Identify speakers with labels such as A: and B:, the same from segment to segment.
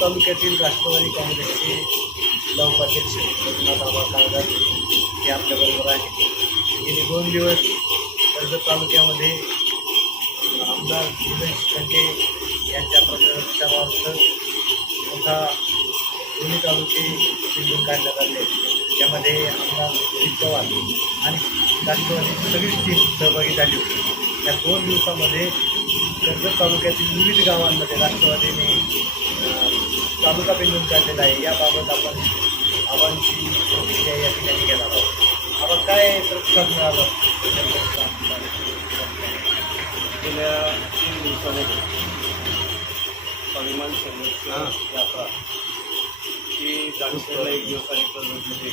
A: तालुक्यातील राष्ट्रवादी काँग्रेसचे जिल्हा उपाध्यक्ष रघुनाथ आबा हे आपल्याबरोबर आहे गेले दोन दिवस कर्जत तालुक्यामध्ये आमदार दिनेश खंडे यांच्या प्रचारार्थ मोठा दोन्ही तालुके निवडून काढण्यात आले. त्यामध्ये आमदार रोहित पवार आणि राष्ट्रवादीची सगळीच टीम सहभागी झाली होती. या दोन दिवसामध्ये कर्जत तालुक्यातील विविध गावांमध्ये राष्ट्रवादीने तालुका पेंडून काढलेला आहे. याबाबत आपण आव्हानची प्रतिक्रिया या ठिकाणी घेणार आहोत. आपण काय प्रतिसाद मिळाला?
B: गेल्या तीन दिवसामध्ये स्वाभिमान संघर्ष यात्रा ही जाणीवपूर्ण एक दिवसाने प्रदेशमध्ये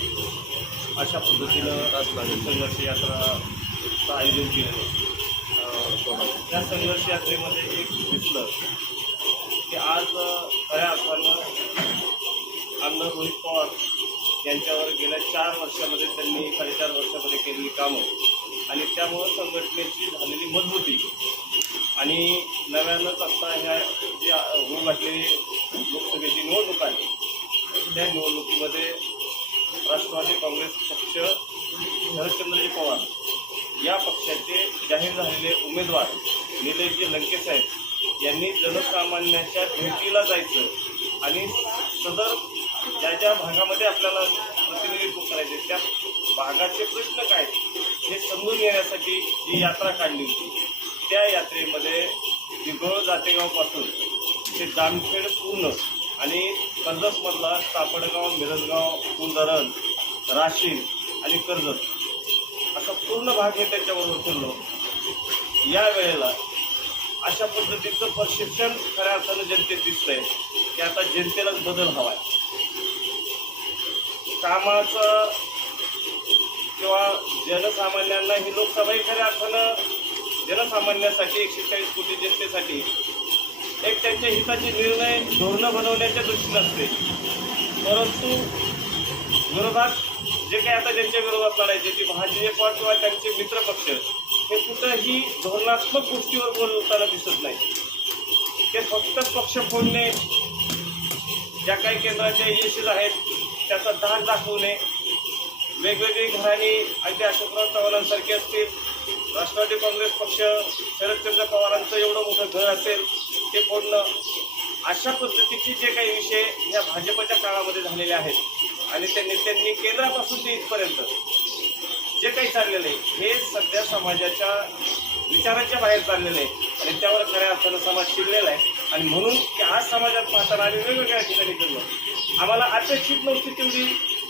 B: अशा पद्धतीनं संघर्ष यात्राचं आयोजन केलेलं त्या संघर्ष यात्रेमध्ये एक दिसलं की आज खऱ्या अर्थानं आमदार रोहित पवार यांच्यावर गेल्या चार वर्षामध्ये त्यांनी साडेचार वर्षामध्ये केलेली कामं. आणि त्यामुळं संघटनेची झालेली मजबूती. आणि नव्यानंच आत्ता ह्या जी होऊ घातलेली लोकसभेची निवडणूक आहे त्या निवडणुकीमध्ये राष्ट्रवादी काँग्रेस पक्ष शरदचंद्रजी पवार या पक्षाचे जाहीर झालेले उमेदवार निलेशजी लंकेश आहेत यांनी जनसामान्यांच्या भेटीला जायचं आणि सदर ज्या ज्या भागामध्ये आपल्याला प्रतिनिधित्व करायचे त्या भागाचे प्रश्न काय हे समजून घेण्यासाठी जी यात्रा काढली होती. त्या यात्रेमध्ये दिघोळ जातेगावपासून ते जामखेड पूर्ण आणि कर्जतमधला सापडगाव मिरजगाव कुंदरण राशीन आणि कर्जत असा पूर्ण भाग हे त्यांच्यावर उचललो. या वेळेला अशा पद्धतीचं परसेप्शन खऱ्या अर्थानं जनतेत दिसतंय. की आता जनतेलाच बदल हवा आहे कामाचं किंवा जनसामान्यांना ही लोकसभा ही खऱ्या अर्थानं जनसामान्यांसाठी एकशे चाळीस कोटी जनतेसाठी एक त्यांच्या हिताचे निर्णय धोरणं बनवण्याच्या दृष्टीने असते. परंतु विरोधात जे काही आता ज्यांच्या विरोधात लढायचे ती भाजप किंवा त्यांचे मित्रपक्ष हे कुठंही धोरणात्मक गोष्टीवर बोलताना दिसत नाही. ते फक्त पक्ष फोडणे ज्या काही केंद्राच्या यशेस आहेत त्याचा धाक दाखवणे वेगवेगळी घराणी अगदी अशोकराव चव्हाणांसारखे असतील राष्ट्रवादी काँग्रेस पक्ष शरदचंद्र पवारांचं एवढं मोठं घर असेल ते फोडणं अशा पद्धतीचे जे काही विषय ह्या भाजपच्या काळामध्ये झालेले आहेत. आणि त्या नेत्यांनी केंद्रापासून ते इथपर्यंत जे काही चाललेलं आहे हे सध्या समाजाच्या विचाराच्या बाहेर चाललेलं आहे. आणि त्यावर खऱ्या अर्थानं समाज शिरलेला आहे. आणि म्हणून ते आज समाजात पाहताना आम्ही वेगवेगळ्या ठिकाणी गेलो. आम्हाला अपेक्षित नव्हती तेवढी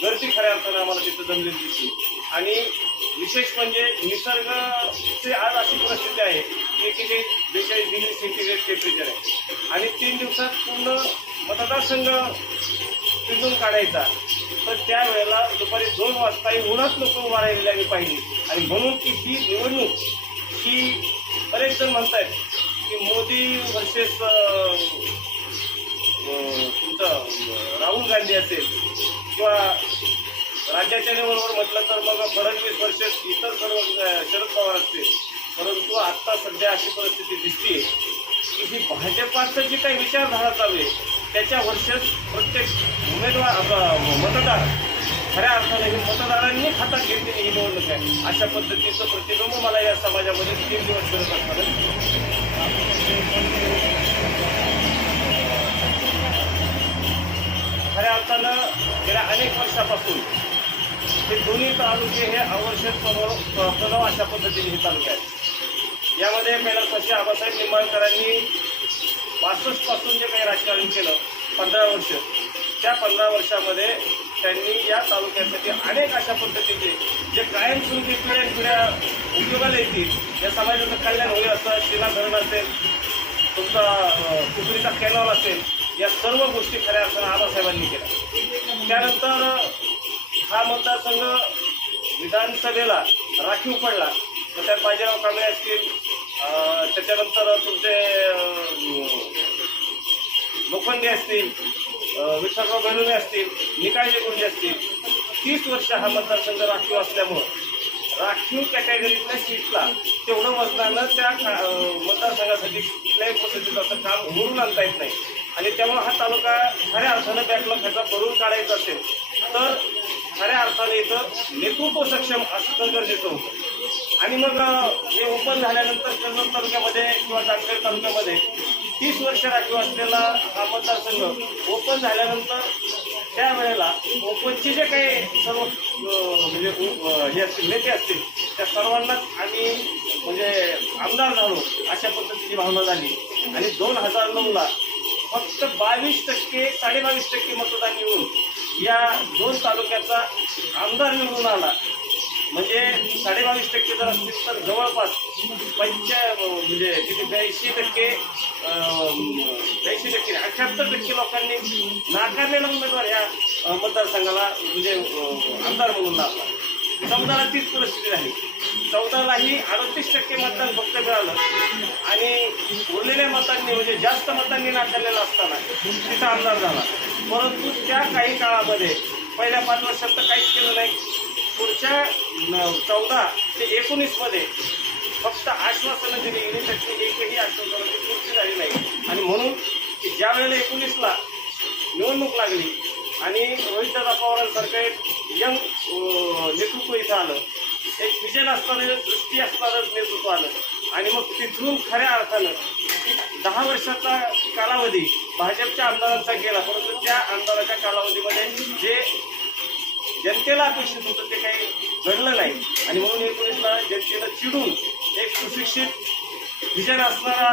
B: गर्दी खऱ्या अर्थानं आम्हाला तिथं जमलेली दिसली. आणि विशेष म्हणजे निसर्गाची आज अशी परिस्थिती आहे की एकेचाळीस बेचाळीस डिग्री सेंटीग्रेड टेम्परेचर आहे. आणि तीन दिवसात पूर्ण मतदारसंघ पिंजून काढायचा. तर त्यावेळेला दुपारी दोन वाजता एवढाच लोक उभा राहिलेली आम्ही पाहिली. आणि म्हणून की ही निवडणूक ही बरेच जण म्हणतायत की मोदी वर्सेस तुमचं राहुल गांधी असेल किंवा राज्याच्या लेवलवर म्हटलं तर मग फडणवीस वर्सेस इतर सर्व शरद पवार असतील. परंतु आत्ता सध्या अशी परिस्थिती दिसते की ही भाजपाचं जे काही विचारधारा चालू आहे त्याच्या वर्षेस प्रत्येक उमेदवार मतदार. खऱ्या अर्थाने हे मतदारांनी हातात घेतलेली ही निवडणूक आहे. अशा पद्धतीचं प्रतिबिंब मला या समाजामध्ये तीन दिवस करत असताना खऱ्या अर्थानं गेल्या अनेक वर्षापासून हे दोन्ही तालुके हे अवर्षद प्रणव प्रणव अशा पद्धतीने हे तालुके आहेत. यामध्ये पहिला तसे आबासाहेब निंबाळकरांनी बासष्टपासून जे काही राजकारण केलं पंधरा वर्ष त्या पंधरा वर्षामध्ये त्यांनी या तालुक्यासाठी अनेक अशा पद्धतीचे जे कायमस्वरूपी पिढ्या पिढ्या उपयोगाला येतील या समाजाचं कल्याण होईल असं शिला धरण असेल तुमचा कुसरीचा कॅनॉल असेल या सर्व गोष्टी खऱ्या अर्थानं आबासाहेबांनी केल्या. त्यानंतर हा मतदारसंघ विधानसभेला राखीव पडला. तर त्यात बाजीराव कांबळे असतील त्याच्यानंतर तुमचे लोखंडे असतील विठ्ठलराव बेलुने असतील निकाय गुंडे असतील तीस वर्ष हा मतदारसंघ राखीव असल्यामुळं राखीव कॅटेगरीतल्या सीटला तेवढं मतदानं त्या मतदारसंघासाठी कुठल्याही पद्धतीचं असं काम उमरून आणता येत नाही. आणि त्यामुळे हा तालुका खऱ्या अर्थानं बॅकलॉग ह्याचा भरून काढायचा असेल तर खऱ्या अर्थाने इथं नेतृत्व सक्षम असणं गरजेचं होतं. आणि मग हे ओपन झाल्यानंतर कन्नड तालुक्यामध्ये किंवा जामखेड तालुक्यामध्ये तीस वर्ष राखीव असलेला हा मतदारसंघ ओपन झाल्यानंतर त्यावेळेला ओपनचे जे काही सर्व म्हणजे हे असतील नेते असतील त्या सर्वांनाच आम्ही म्हणजे आमदार झालो अशा पद्धतीची भावना झाली. आणि दोन हजार नऊला फक्त बावीस टक्के साडेबावीस टक्के मतदान येऊन या दोन तालुक्याचा आमदार निवडून आला. म्हणजे साडेबावीस टक्के जर असतील तर जवळपास पंच्या म्हणजे किती ब्याऐंशी टक्के ब्याऐंशी टक्के अठ्याहत्तर टक्के लोकांनी नाकारलेला उमेदवार या मतदारसंघाला म्हणजे आमदार म्हणून लागला चौदाला तीच परिस्थिती झाली चौदालाही अडतीस टक्के मतदान फक्त मिळालं आणि उरलेल्या मतांनी म्हणजे जास्त मतांनी नाकारलेला असताना तिथं आमदार झाला परंतु त्या काही काळामध्ये पहिल्या पाच वर्षात तर काहीच केलं नाही पुढच्या चौदा ते एकोणीसमध्ये फक्त आश्वासनं दिली युनिसेफने एकही आश्वासनाची पूर्ती झाली नाही. आणि म्हणून की ज्या वेळेला एकोणीसला निवडणूक लागली आणि रोहितदादा पवारांसारखं एक यंग नेतृत्व इथं आलं एक विजन असणारं दृष्टी असणारं नेतृत्व आलं. आणि मग तिथून खऱ्या अर्थानं दहा वर्षाचा कालावधी भाजपच्या आमदारांचा गेला परंतु त्या आमदाराच्या कालावधीमध्ये जे जनतेला अपेक्षित होतं ते काही घडलं नाही. आणि म्हणून एकोणीसला जनतेला चिडून एक सुशिक्षित विजन असणारा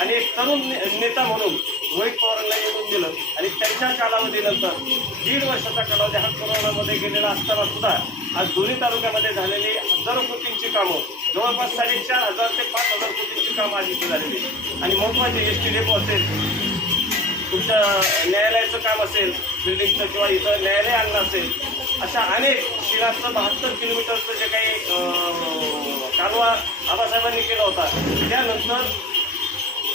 B: आणि एक तरुण ने- नेता म्हणून रोहित पवारांना निवडून दिलं आणि त्यांच्या कालावधीनंतर दीड वर्षाचा कालावधी हा कोरोनामध्ये गेलेला असताना सुद्धा आज दोन्ही तालुक्यामध्ये झालेली हजारो कोटींची कामं जवळपास साडेचार हजार ते पाच हजार कोटींची कामं आज इथे झालेली आणि महत्त्वाचे एस टी डेपो असेल तुमचं न्यायालयाचं काम असेल बिल्डिंगचं किंवा इथं न्यायालय आणलं असेल अशा अनेक शिराचं बहात्तर किलोमीटरचं जे काही कालवा आबासाहेबांनी केला होता. त्यानंतर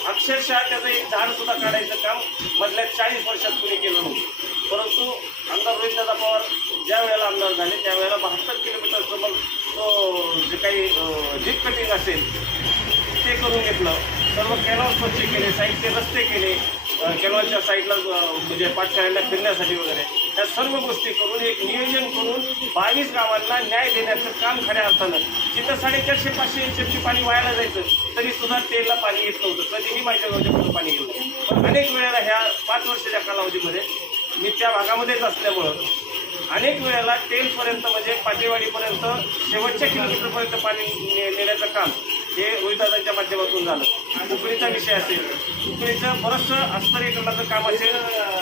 B: अक्षरशः त्याचं एक झाड सुद्धा काढायचं काम मधल्या चाळीस वर्षात कुणी केलं नव्हतं. परंतु आमदार रोहितदादा पवार ज्या वेळेला आमदार झाले त्यावेळेला बहात्तर किलोमीटर समोर तो जे काही डीप कटिंग असेल ते करून घेतलं. सर्व कॅनॉल स्वच्छ केले साईडचे रस्ते केले कॅनॉलच्या साईडला म्हणजे पाठशाळेला फिरण्यासाठी वगैरे. या सर्व गोष्टी करून एक नियोजन करून बावीस गावांना न्याय देण्याचं काम खऱ्या अर्थानं. जिथं साडेचारशे पाचशे एच पाणी वायाला जायचं तरी सुद्धा तेलला पाणी येत नव्हतं. कधीही माझ्या गावच्या पुढं पाणी येत नाही. पण अनेक वेळेला ह्या पाच वर्षाच्या कालावधीमध्ये मी त्या भागामध्येच असल्यामुळं अनेक वेळेला तेलपर्यंत म्हणजे पाटेवाडीपर्यंत शेवटच्या किलोमीटरपर्यंत पाणी ने- नेण्याचं काम हे रोहितदादांच्या माध्यमातून झालं. उकळीचा विषय असेल उकळीचं बरंचसं अस्तरीकरणाचं काम असेल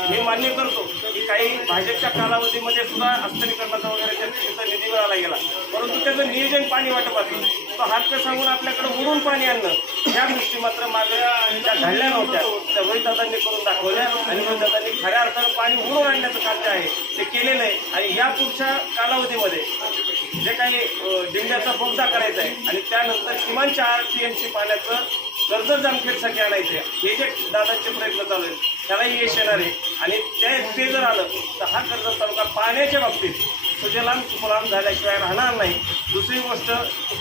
B: मी मान्य करतो. काही भाजपच्या कालावधीमध्ये सुद्धा हस्तनीकरणाचा वगैरे त्याचा निधी मिळाला गेला. परंतु त्याचं नियोजन पाणी वाटपाचं तो हातपे सांगून आपल्याकडे उडून पाणी आणणं या गोष्टी मात्र मागण्या त्या घडल्या नव्हत्या. त्या रोहितदादांनी करून दाखवल्या आणि रोहितदादांनी खऱ्या अर्थानं पाणी उडून आणण्याचं काम जे आहे. ते केलेलं आहे आणि या पुढच्या कालावधीमध्ये जे काही अं, दिंड्याचा बोगदा करायचा आहे आणि त्यानंतर किमान चार टी एम सी पाण्याचं कर्ज जामखेडसाठी आणायचं आहे. हे जे दादांचे प्रयत्न चालू आहेत त्यालाही यश येणार आहे. आणि ते ते जर आलं तर हा कर्ज तालुका पाण्याच्या बाबतीत सुजलाम सुफलाम झाल्याशिवाय राहणार नाही. दुसरी गोष्ट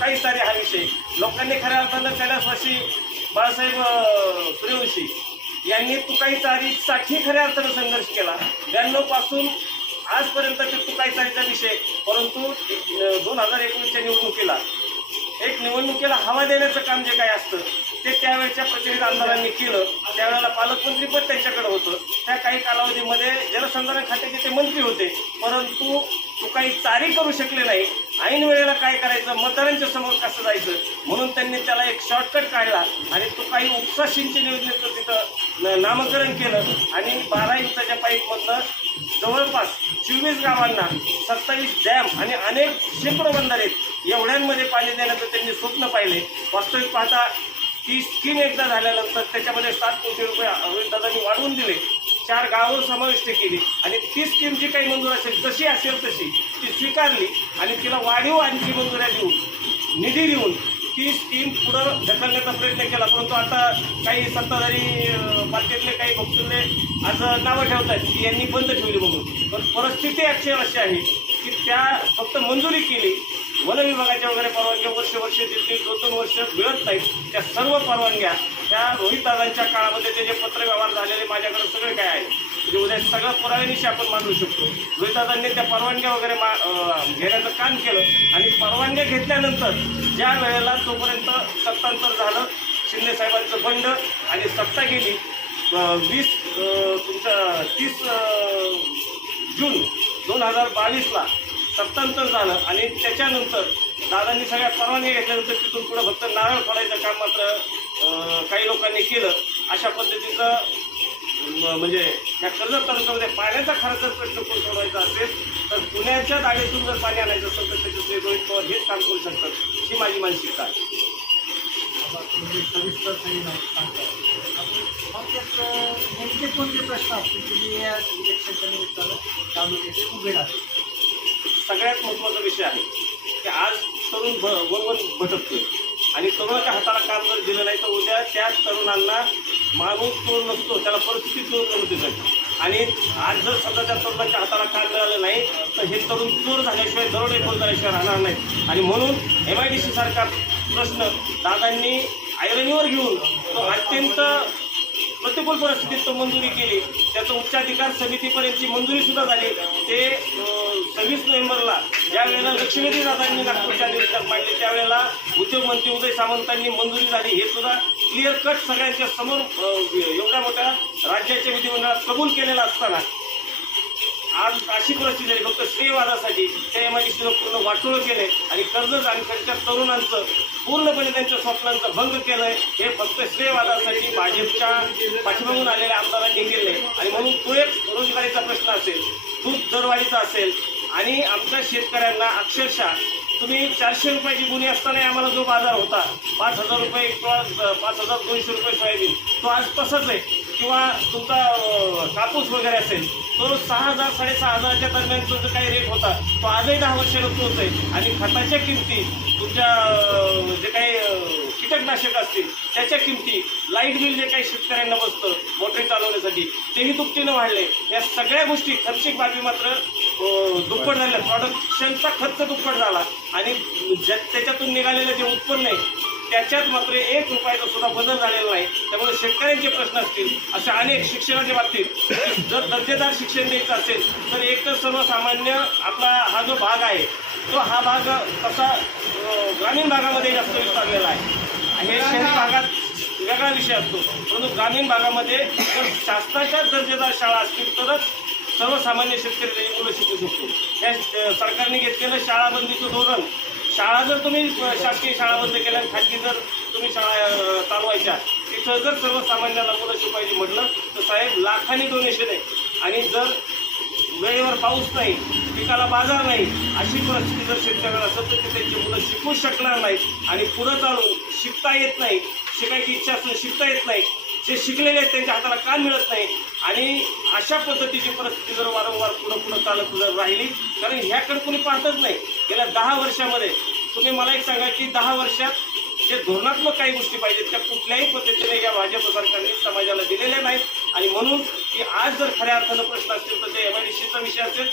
B: काही सारे हा विषय. लोकांनी खऱ्या अर्थानं कैलासवासी बाळासाहेब सूर्यवंशी यांनी तुकाई चारीसाठी खऱ्या अर्थानं संघर्ष केला. ब्याण्णवपासून आजपर्यंतच्या तुकाई चारीचा विषय परंतु दोन हजार एकोणीसच्या निवडणुकीला एक निवडणुकीला हवा देण्याचं काम जे काही असतं ते त्यावेळेच्या प्रचलित आमदारांनी केलं. त्यावेळेला पालकमंत्री पण त्यांच्याकडे होतं त्या काही कालावधीमध्ये जलसंधारण खात्याचे ते मंत्री होते. परंतु तो काही चारी करू शकले नाही. ऐन वेळेला काय करायचं? मतदारांच्या समोर कसं जायचं? म्हणून त्यांनी त्याला एक शॉर्टकट काढला आणि तो काही उपसा सिंचन योजनेचं तिथं न- नामकरण केलं आणि बारा इंचाच्या पाईपमधनं जवळपास चोवीस गावांना सत्तावीस डॅम आणि अनेक शेकडो बंधारे एवढ्यांमध्ये पाणी देण्याचं त्यांनी स्वप्न पाहिले. वास्तविक पाहता ती स्कीम एकदा झाल्यानंतर त्याच्यामध्ये सात कोटी रुपये अरविंदांनी वाढवून दिले. चार गावं समाविष्ट केली. आणि ती स्कीम जी काही मंजूर असेल जशी असेल तशी ती स्वीकारली आणि तिला वाढीव आणखी मंजुऱ्या देऊन निधी देऊन ती स्कीम पुढं ढकलण्याचा प्रयत्न केला. परंतु आता काही सत्ताधारी पार्टीतले काही भक्तुले असं नावं ठेवत आहेत की यांनी बंद ठेवली म्हणून. पण परिस्थिती अक्षर अशी आहे की त्या फक्त मंजुरी केली वन विभागाच्या वगैरे परवानग्या वर्ष वर्ष दीड दोन दोन वर्ष मिळत नाहीत. त्या सर्व परवानग्या त्या रोहितदादांच्या काळामध्ये ते जे पत्रव्यवहार झालेले माझ्याकडे सगळे काय आहे म्हणजे उद्या सगळं पुराव्यानिशी आपण मांडू शकतो. रोहितदादांनी त्या परवानग्या वगैरे मा घेण्याचं काम केलं आणि परवानग्या घेतल्यानंतर ज्या वेळेला तोपर्यंत सत्तांतर झालं शिंदे साहेबांचं बंड आणि सत्ता गेली वीस तुमचं तीस जून दोन हजार बावीसला सत्तांतर झालं आणि त्याच्यानंतर दादांनी सगळ्या परवाने घेतल्यानंतर तिथून पुढे फक्त नारळ फोडायचं काम मात्र काही लोकांनी केलं. अशा पद्धतीचं म्हणजे या कर्जत तालुक्यामध्ये पाण्याचा खरा जर प्रश्न कोण सोडवायचा असेल तर पुण्याच्या जागेतून जर पाणी आणायचं असेल तर त्याच्याचे रोहित पवार हेच काम करू शकतात ही माझी मानसिकता आहे.
A: सविस्तर नेमके कोणते प्रश्न असतील तुम्ही या इलेक्शनच्या निमित्तानं तालुक्याचे उभे राहतील?
B: सगळ्यात महत्त्वाचा विषय आहे की आज तरुण भ वरवर भटकतोय. आणि तरुणाच्या हाताला काम जर दिलं नाही तर उद्या त्या तरुणांना माणूस चोर नसतो त्याला परिस्थिती चोर नव्हती जाईल आणि आज जर समजा त्या तरुणाच्या हाताला काम मिळालं नाही तर हे तरुण चोर झाल्याशिवाय दरोडे खोल झाल्याशिवाय राहणार नाही. आणि म्हणून एम आय डी सी सारखा प्रश्न दादांनी आयरणीवर घेऊन तो अत्यंत प्रतिकूल परिस्थितीत तो मंजुरी केली. त्याचं उच्चाधिकार समितीपर्यंतची मंजुरी सुद्धा झाली. ते सव्वीस नोव्हेंबरला ज्यावेळेला लक्ष्मीदेवी दादांनी नागपूरच्या निमित्तात मांडले त्यावेळेला उद्योगमंत्री उदय सामंतांनी मंजुरी झाली. हे सुद्धा क्लिअर कट सगळ्यांच्या समोर एवढ्या मोठ्या राज्याच्या विधिमंडळात कबूल केलेला असताना आज अशी परिस्थिती झाली. फक्त श्रेयवादासाठी त्या एम आय डी सीनं पूर्ण वाटोळं केले आणि कर्जत आणि त्यांच्या तरुणांचं पूर्णपणे त्यांच्या स्वप्नांचं भंग केलंय. हे फक्त श्रेयवादासाठी भाजपच्या पाठीमागून आलेल्या आमदारांनी केले आणि म्हणून तो एक रोजगारीचा प्रश्न असेल दूध दरवाढीचा असेल. आणि आमच्या शेतकऱ्यांना अक्षरशः तुम्ही चारशे रुपयाची गुन्हे असतानाही आम्हाला जो बाजार होता पाच हजार रुपये किंवा पाच हजार दोनशे रुपये सोयाबीन तो आज तसाच आहे. किंवा तुमचा कापूस वगैरे असेल तो सहा हजार साडेसहा हजाराच्या दरम्यान जो काही रेट होता तो आजही दहा वर्षाला तोच आहे आणि खताच्या किमती तुमच्या जे काही कीटकनाशक असतील त्याच्या किमती लाइट बिल जे काही शेतकऱ्यांना बसतं मोटरी चालवण्यासाठी तेही दुपटीनं वाढले. या सगळ्या गोष्टी खर्चिक बाबी मात्र दुप्पट झाल्या. प्रॉडक्शनचा खर्च दुप्पट झाला. आणि ज्या त्याच्यातून निघालेलं जे उत्पन्न आहे त्याच्यात मात्र एक रुपयाचा सुद्धा बदल झालेला नाही. त्यामुळे शेतकऱ्यांचे प्रश्न असतील अशा अनेक शिक्षणाच्या बाबतीत. जर दर्जेदार शिक्षण द्यायचं असेल तर एक तर सर्वसामान्य आपला हा जो भाग आहे तो हा भाग तसा ग्रामीण भागामध्ये जास्त विस्तारलेला आहे. हे शहरी भागात वेगळा विषय असतो. परंतु ग्रामीण भागामध्ये जर शासनाच्या दर्जेदार शाळा असतील तरच सर्वसामान्य शेतकरी मुलं शिकू शकतो या सरकारने घेतलेलं शाळाबंदीचं धोरण शाळा जर तुम्ही शासकीय शाळा बंद केल्या खाजगी जर तुम्ही शाळा चालवायच्या तिथं जर सर्वसामान्याला मुलं शिकवायची म्हटलं तर साहेब लाखाने डोनेशन आहे. आणि जर वेळेवर पाऊस नाही पिकाला बाजार नाही अशी परिस्थिती जर शेतकऱ्याला असेल तर ते त्यांची मुलं शिकू शकणार नाहीत. आणि पुढं चालून शिकता येत नाही शिकायची इच्छा असून शिकता येत नाही. जे शिकलेले आहेत त्यांच्या हाताला काम मिळत नाही? आणि अशा पद्धतीची परिस्थिती जर वारंवार पुढं पुढं चालत जर राहिली कारण ह्याकडे कोणी पाहतच नाही. गेल्या दहा वर्षामध्ये तुम्ही मला एक सांगा की दहा वर्षात जे धोरणात्मक काही गोष्टी पाहिजेत त्या कुठल्याही पद्धतीने या भाजप सरकारने समाजाला दिलेल्या नाहीत. आणि म्हणून की आज जर खऱ्या अर्थानं प्रश्न असतील तर ते एम आय डी सीचा विषय असेल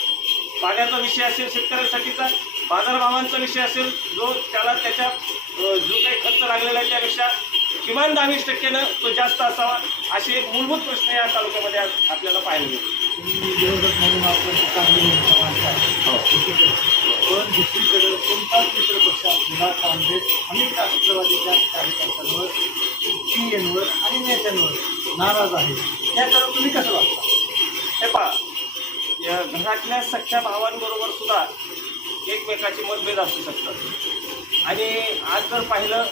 B: पाण्याचा विषय असेल शेतकऱ्यांसाठीचा बाजारभावांचा विषय असेल जो त्याला त्याच्या जो काही खर्च लागलेला आहे त्यापेक्षा किमान दहावीस टक्क्यानं तो जास्त असावा असे एक मूलभूत प्रश्न या तालुक्यामध्ये आज आपल्याला पाहायला मिळतो.
A: एकीकडे. पण दुसरीकडे कोणताच मित्र पक्ष असलेला काँग्रेस अनेक राष्ट्रवादीच्या कार्यकर्त्यांवर पीएनवर आणि नेत्यांवर नाराज आहे त्याकडे तुम्ही कसं वागता
B: हे पहा या घरातल्या सख्या भावांबरोबर सुद्धा एकमेकाचे मतभेद असू शकतात आणि आज जर पाहिलं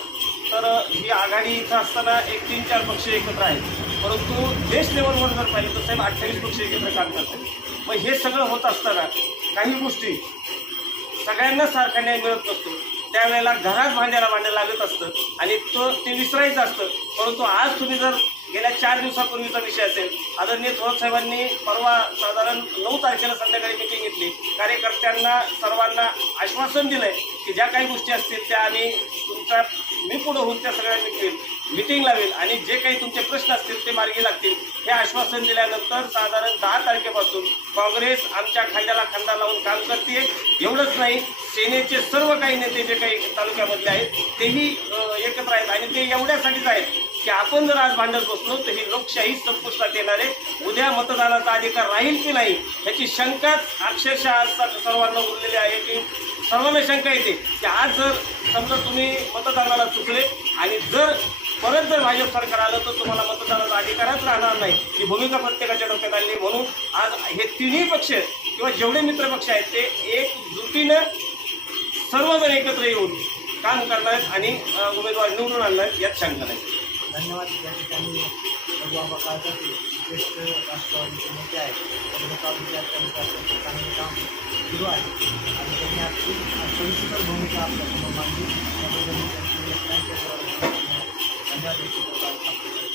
B: तर ही आघाडी इथं असताना एक तीन चार पक्ष एकत्र आहेत. परंतु देश लेवलवर जर पाहिलं तर साहेब अठ्ठावीस पक्ष एकत्र काम करतात. मग हे सगळं होत असताना काही गोष्टी सगळ्यांना सारखा न्याय मिळत नसतो. त्यावेळेला घरात भांड्याला भांड्या लागत असतं आणि तो ते विसरायचं असतं. परंतु आज तुम्ही जर गेल्या चार दिवसापूर्वीचा विषय असेल. आदरणीय थोरात साहेबांनी परवा साधारण नऊ तारखेला संध्याकाळी मिटिंग घेतली. कार्यकर्त्यांना सर्वांना आश्वासन दिलंय की ज्या काही गोष्टी असतील त्या आम्ही तुमच्या मी पुढं होऊन त्या सगळ्या मिटवेल मिटिंग लावेल. आणि जे काही तुमचे प्रश्न असतील ते मार्गी लागतील. हे आश्वासन दिल्यानंतर साधारण दहा तारखेपासून काँग्रेस आमच्या खांद्याला खांदा लावून काम करते एवढंच नाही सेनेचे सर्व काही नेते जे काही तालुक्यामधले आहेत तेही एकत्र आहेत. आणि ते एवढ्यासाठीच आहेत की आपण जर आज भांडत बसलो तर ही लोकशाही संपुष्टात येणार आहे. उद्या मतदानाचा अधिकार राहील की नाही याची शंकाच अक्षरशः आज सर्वांना उरलेली आहे की सर्वांना शंका येते की आज जर समजा तुम्ही मतदानाला चुकले आणि जर परत जर भाजप सरकार आलं तर तुम्हाला मतदानाचा अधिकारच राहणार नाही. ही भूमिका प्रत्येकाच्या डोक्यात आली म्हणून आज हे तिन्ही पक्ष किंवा जेवढे मित्रपक्ष आहेत ते एकजुटीनं सर्वजण एकत्र येऊन काम करणार आहेत आणि उमेदवार निवडून आणणार यात शंका नाही.
A: धन्यवाद या ठिकाणी बाबा काळजाचे ज्येष्ठ राष्ट्रवादीचे नेते आहेत त्यांच्या तालुक्यात त्यांचं अत्यंत चांगलं काम सुरू आहे आणि त्यांनी आपली सोयीस्कर भूमिका आपल्यासमोर मांडली त्याबद्दल मी त्यांचे धन्यवाद व्यक्त करत आहे.